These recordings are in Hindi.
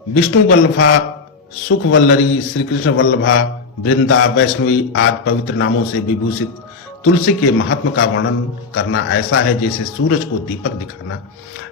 विष्णु वल्लभा, सुख वल्लरी, श्री कृष्ण वल्लभा, वृंदा, वैष्णवी आदि पवित्र नामों से विभूषित तुलसी के महात्म का वर्णन करना ऐसा है जैसे सूरज को दीपक दिखाना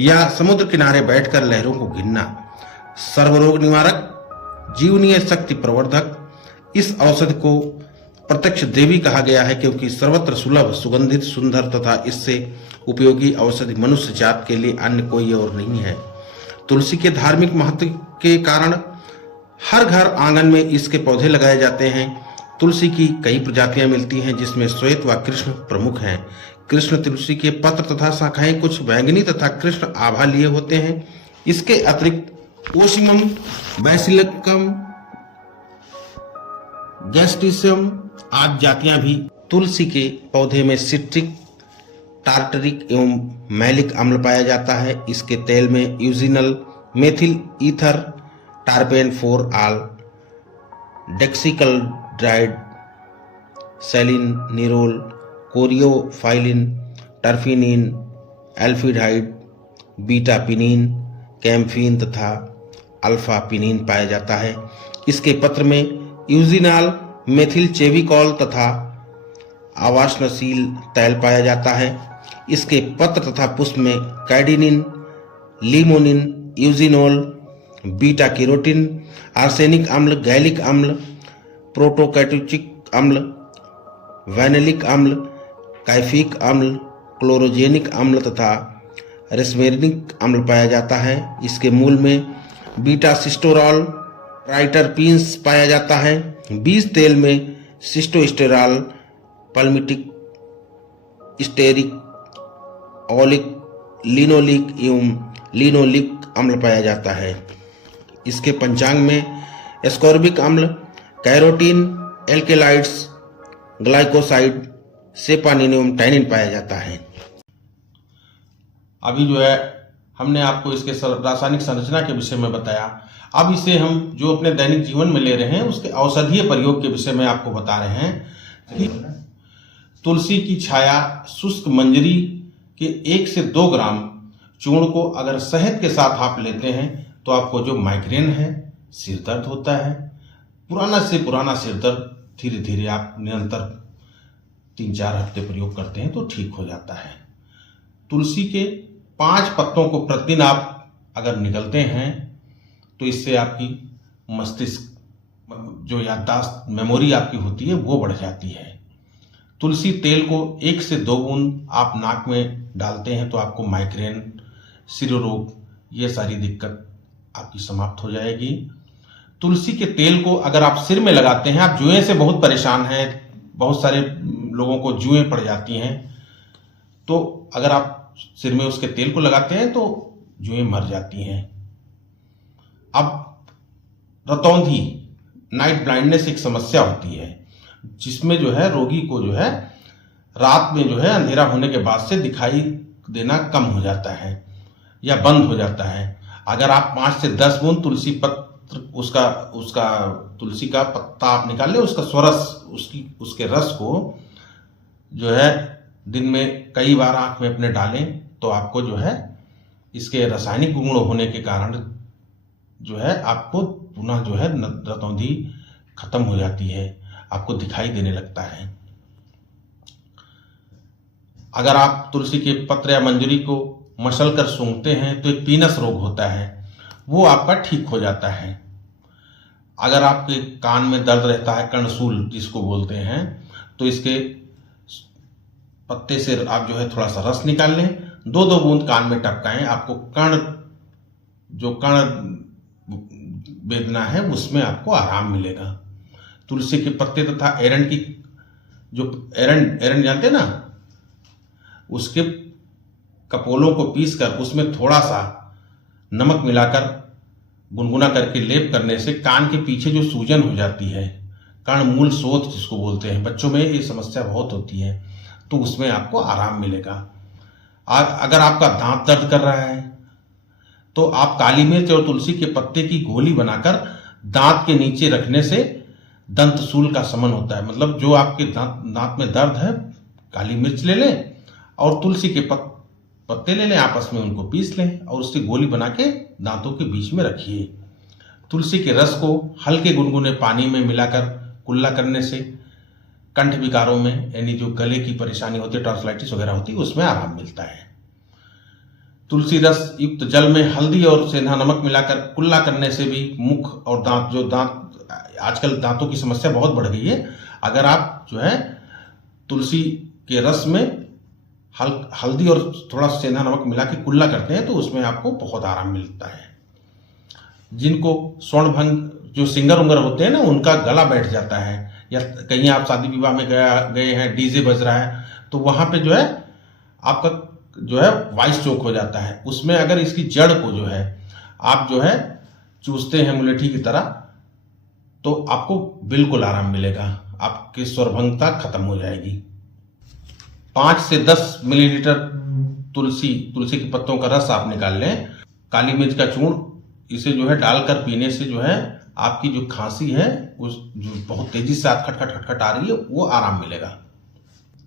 या समुद्र किनारे बैठकर लहरों को गिनना। सर्वरोग निवारक, जीवनीय शक्ति प्रवर्धक, इस औषधि को प्रत्यक्ष देवी कहा गया है क्योंकि सर्वत्र सुलभ, सुगंधित, सुंदर तथा इससे उपयोगी औषधि मनुष्य जात के लिए अन्य कोई और नहीं है। तुलसी के धार्मिक महत्व के कारण हर घर आंगन में इसके पौधे लगाए जाते हैं। तुलसी की कई प्रजातियां मिलती हैं जिसमें श्वेत व कृष्ण प्रमुख हैं। कृष्ण तुलसी के पत्र तथा शाखाएं कुछ बैंगनी तथा कृष्ण आभा लिए होते हैं। इसके अतिरिक्त ओसिमम, बैसिलिकम, गैस्ट्रिसियम आदि जातियां भी तुलसी के पौधे में सिट्रिक, टार्टरिक एवं मैलिक अम्ल पाया जाता है। इसके तेल में यूजिनल, मेथिल ईथर, टार्पेन 4 आल, डेक्सिकल्ड्राइड, सेलिन, निरोल, कोरियोफाइलिन, टर्फिनिन, एल्फिडाइड, बीटा पिनीन, कैम्फीन तथा अल्फा पिनीन पाया जाता है। इसके पत्र में यूजिनाल, मेथिल चेविकॉल तथा आवासनशील तैल पाया जाता है। इसके पत्र तथा पुष्प में cadinene, limonene, eugenol, beta carotene, arsenic अम्ल, गैलिक अम्ल, प्रोटोकैटोचिक अम्ल, वैनिलिक अम्ल, कैफिक अम्ल, क्लोरोजेनिक अम्ल तथा रेस्मेरिक अम्ल पाया जाता है। इसके मूल में बीटा सिस्टोरॉल, ट्राइटरपीन्स पाया जाता है। बीज तेल में सिस्टोस्टेरॉल, पल्मिटिक, स्टेरिक, ओलिक, लिनोलिक एवं लिनोलिक अम्ल पाया जाता है। इसके पंचांग में एस्कॉर्बिक अम्ल, कैरोटीन, एल्केलाइड्स, ग्लाइकोसाइड, सेपानिन एवं टैनिन पाया जाता है। अभी जो है हमने आपको इसके रासायनिक संरचना के विषय में बताया। अब इसे हम जो अपने दैनिक जीवन में ले रहे हैं उसके औषधीय प्रयोग के विषय में आपको बता रहे हैं कि तुलसी की छाया शुष्क मंजरी के 1 से 2 ग्राम चूर्ण को अगर शहद के साथ आप लेते हैं तो आपको जो माइग्रेन है, सिर दर्द होता है, पुराना से पुराना सिर दर्द धीरे धीरे आप निरंतर 3-4 हफ्ते प्रयोग करते हैं तो ठीक हो जाता है। तुलसी के 5 पत्तों को प्रतिदिन आप अगर निगलते हैं तो इससे आपकी मस्तिष्क जो याददाश्त, मेमोरी आपकी होती है वो बढ़ जाती है। तुलसी तेल को 1 से 2 बूंद आप नाक में डालते हैं तो आपको माइग्रेन, सिर रोग, ये सारी दिक्कत आपकी समाप्त हो जाएगी। तुलसी के तेल को अगर आप सिर में लगाते हैं, आप जुएं से बहुत परेशान हैं, बहुत सारे लोगों को जुएं पड़ जाती हैं, तो अगर आप सिर में उसके तेल को लगाते हैं तो जुएं मर जाती हैं। अब रतौंधी, नाइट ब्लाइंडनेस एक समस्या होती है जिसमें जो है रोगी को जो है रात में जो है अंधेरा होने के बाद से दिखाई देना कम हो जाता है या बंद हो जाता है। अगर आप 5 से 10 बूंद तुलसी पत्र, उसका तुलसी का पत्ता आप निकाल लें, उसका स्वरस, उसके रस को जो है दिन में कई बार आंख में अपने डालें तो आपको जो है इसके रासायनिक गुण होने के कारण जो है आपको पुनः जो है रतौंधी खत्म हो जाती है, आपको दिखाई देने लगता है। अगर आप तुलसी के पत्र या मंजरी को मसल कर सूंघते हैं तो एक पीनस रोग होता है, वो आपका ठीक हो जाता है। अगर आपके कान में दर्द रहता है, कर्णशूल जिसको बोलते हैं, तो इसके पत्ते से आप जो है थोड़ा सा रस निकाल लें, 2-2 बूंद कान में टपकाएं, आपको कर्ण वेदना है उसमें आपको आराम मिलेगा। तुलसी के पत्ते तथा एरंड की जो एरंड जानते हैं ना, उसके कपोलों को पीसकर उसमें थोड़ा सा नमक मिलाकर गुनगुना करके लेप करने से कान के पीछे जो सूजन हो जाती है, कर्णमूल शोथ जिसको बोलते हैं, बच्चों में ये समस्या बहुत होती है, तो उसमें आपको आराम मिलेगा। अगर आपका दांत दर्द कर रहा है तो आप काली मिर्च और तुलसी के पत्ते की गोली बनाकर दांत के नीचे रखने से दंतशूल का शमन होता है। मतलब जो आपके दांत में दर्द है, काली मिर्च ले लें और तुलसी के पत्ते ले लें, आपस में उनको पीस लें और उसकी गोली बना के दांतों के बीच में रखिए, तुलसी के रस को हल्के गुनगुने पानी में मिलाकर कुल्ला करने से कंठ विकारों में, यानी जो गले की परेशानी होती है, टॉन्सिलाइटिस वगैरह होती है, उसमें आराम मिलता है। तुलसी रस युक्त जल में हल्दी और सेंधा नमक मिलाकर कुल्ला करने से भी मुख और दांत, आजकल दांतों की समस्या बहुत बढ़ गई है, अगर आप जो है तुलसी के रस में हल्दी और थोड़ा सेंधा नमक मिला के कुल्ला करते हैं तो उसमें आपको बहुत आराम मिलता है। जिनको स्वर्णभंग, जो सिंगर उंगर होते हैं ना, उनका गला बैठ जाता है, या कहीं आप शादी विवाह में गए हैं, डीजे बज रहा है, तो वहां पे जो है आपका जो है वॉइस चोक हो जाता है, उसमें अगर इसकी जड़ को जो है आप जो है चूसते हैं मुलेठी की तरह, तो आपको बिल्कुल आराम मिलेगा, आपकी स्वरभंगता खत्म हो जाएगी। 5 से 10 मिलीलीटर तुलसी के पत्तों का रस आप निकाल लें, काली मिर्च का चूर्ण इसे जो है डालकर पीने से जो है आपकी जो खांसी है, उस जो बहुत तेजी से आप खटखट आ रही है, वो आराम मिलेगा।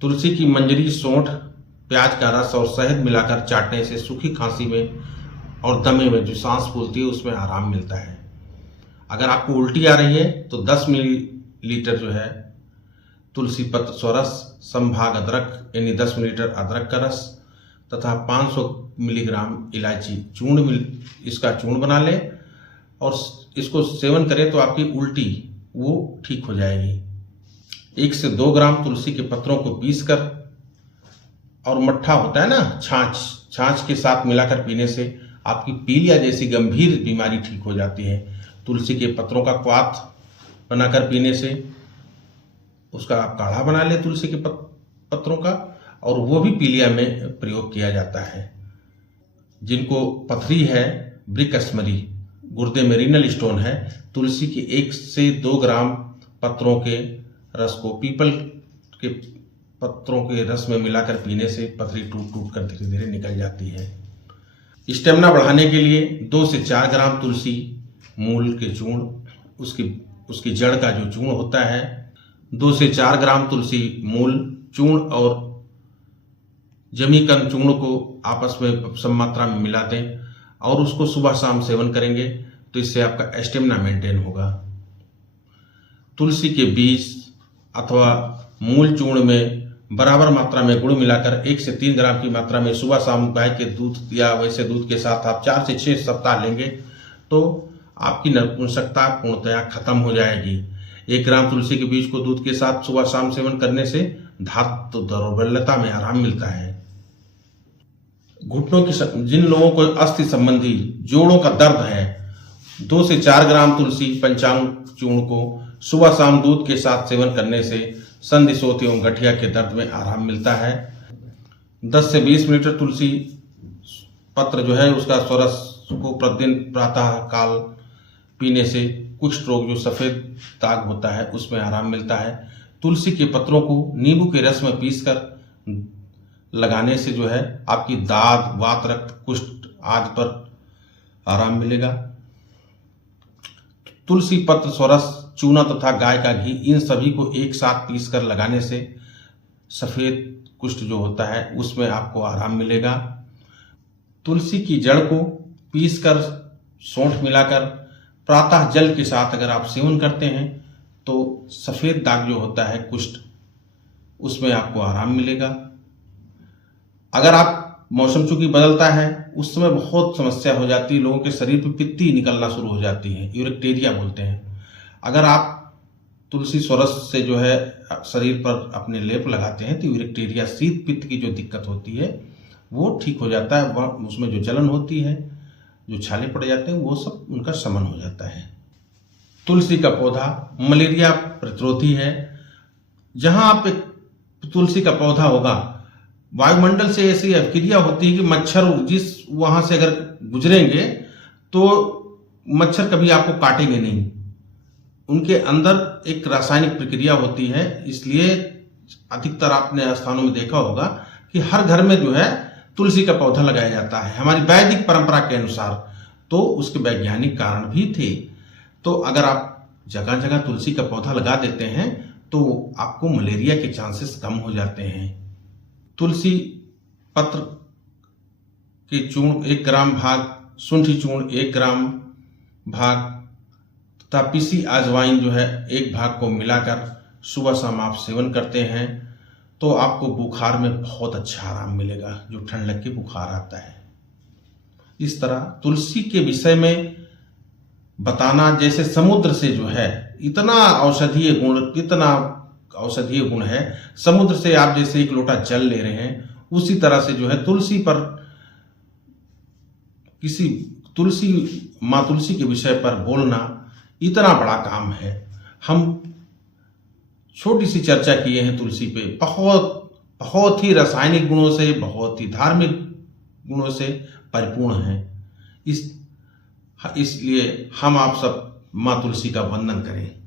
तुलसी की मंजरी, सौंठ, प्याज का रस और शहद मिलाकर चाटने से सूखी खांसी में और दमे में जो सांस फूलती है उसमें आराम मिलता है। अगर आपको उल्टी आ रही है तो 10 मिलीलीटर जो है तुलसी पत्र स्वरस, संभाग अदरक यानी 10 मिलीलीटर अदरक का रस तथा 500 मिलीग्राम इलायची चूर्ण, इसका चूर्ण बना ले और इसको सेवन करें तो आपकी उल्टी वो ठीक हो जाएगी। 1 से 2 ग्राम तुलसी के पत्रों को पीसकर और मट्ठा होता है ना, छाछ के साथ मिलाकर पीने से आपकी पीलिया जैसी गंभीर बीमारी ठीक हो जाती है। तुलसी के पत्रों का क्वाथ बनाकर पीने से उसका आप काढ़ा बना ले तुलसी के पत्रों का, और वो भी पीलिया में प्रयोग किया जाता है। जिनको पथरी है, ब्रिकस्मरी, गुर्दे में रीनल स्टोन है, तुलसी के 1 से 2 ग्राम पत्रों के रस को पीपल के पत्रों के रस में मिलाकर पीने से पथरी टूट कर धीरे धीरे निकल जाती है। स्टेमिना बढ़ाने के लिए 2 से 4 ग्राम तुलसी मूल के चूर्ण, उसकी जड़ का जो चूर्ण होता है, 2 से 4 ग्राम तुलसी मूल चूर्ण और जमीकंद चूर्ण को आपस में सम मात्रा में मिला दें और उसको सुबह शाम सेवन करेंगे तो इससे आपका स्टेमिना मेंटेन होगा। तुलसी के बीज अथवा मूल चूर्ण में बराबर मात्रा में गुड़ मिलाकर 1 से 3 ग्राम की मात्रा में सुबह शाम गाय के दूध या वैसे दूध के साथ आप 4 से 6 सप्ताह लेंगे तो आपकी नपुंसकता पूर्णतया खत्म हो जाएगी। 1 ग्राम तुलसी के बीज को दूध के साथ सुबह शाम सेवन करने से धातु दौर्बल्यता में आराम मिलता है। घुटनों की, जिन लोगों को अस्थि संबंधी जोड़ों का दर्द है, 2 से 4 ग्राम तुलसी पंचांग चूर्ण को सुबह शाम दूध के साथ सेवन करने से संधि शोथ एवं गठिया के दर्द में आराम मिलता है। 10 से 20 मिलीलीटर तुलसी पत्र जो है उसका स्वरस को प्रतिदिन प्रातः काल पीने से कुष्ठ रोग, जो सफेद दाग होता है, उसमें आराम मिलता है। तुलसी के पत्रों को नींबू के रस में पीसकर लगाने से जो है आपकी दाद, वात, रक्त, कुष्ठ आदि पर आराम मिलेगा। तुलसी पत्र, स्वरस, चूना तथा गाय का घी, इन सभी को एक साथ पीसकर लगाने से सफेद कुष्ठ जो होता है उसमें आपको आराम मिलेगा। तुलसी की जड़ को पीसकर सौंठ मिलाकर प्रातः जल के साथ अगर आप सेवन करते हैं तो सफेद दाग जो होता है कुष्ठ, उसमें आपको आराम मिलेगा। अगर आप मौसम चूंकि बदलता है उस समय बहुत समस्या हो जाती है, लोगों के शरीर पे पित्ती निकलना शुरू हो जाती है, यूरेक्टेरिया बोलते हैं। अगर आप तुलसी स्वरस से जो है शरीर पर अपने लेप लगाते हैं तो यूरेक्टेरिया, शीत पित्त की जो दिक्कत होती है वो ठीक हो जाता है। वह उसमें जो जलन होती है, जो छाले पड़ जाते हैं, वो सब उनका शमन हो जाता है। तुलसी का पौधा मलेरिया प्रतिरोधी है। जहां आप एक तुलसी का पौधा होगा, वायुमंडल से ऐसी अभिक्रिया होती है कि मच्छर जिस वहां से अगर गुजरेंगे तो मच्छर कभी आपको काटेंगे नहीं। उनके अंदर एक रासायनिक प्रक्रिया होती है, इसलिए अधिकतर आपने स्थानों में देखा होगा कि हर घर में जो है तुलसी का पौधा लगाया जाता है, हमारी वैदिक परंपरा के अनुसार। तो उसके वैज्ञानिक कारण भी थे। तो अगर आप जगह जगह तुलसी का पौधा लगा देते हैं तो आपको मलेरिया के चांसेस कम हो जाते हैं। तुलसी पत्र के चूर्ण 1 ग्राम भाग, शुंठी चूर्ण 1 ग्राम भाग, तथा पीसी अजवाइन जो है 1 भाग को मिलाकर सुबह शाम आप सेवन करते हैं तो आपको बुखार में बहुत अच्छा आराम मिलेगा, जो ठंड लग के बुखार आता है। इस तरह तुलसी के विषय में बताना, जैसे समुद्र से जो है इतना औषधीय गुण है, समुद्र से आप जैसे 1 लोटा जल ले रहे हैं, उसी तरह से जो है तुलसी पर माँ तुलसी के विषय पर बोलना इतना बड़ा काम है। हम छोटी सी चर्चा किए हैं तुलसी पे, बहुत ही रासायनिक गुणों से, बहुत ही धार्मिक गुणों से परिपूर्ण है। इसलिए हम आप सब माँ तुलसी का वंदन करें।